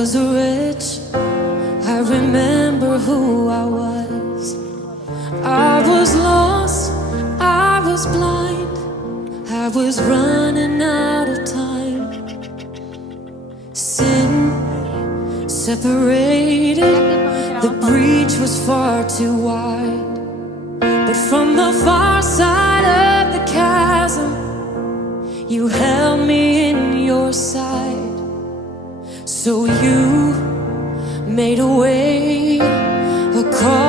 was rich, I remember who I was. I was lost, I was blind, I was running out of time. Sin separated, the breach was far too wide. But from the far side of the chasm, you held me in your sight. So you made a way across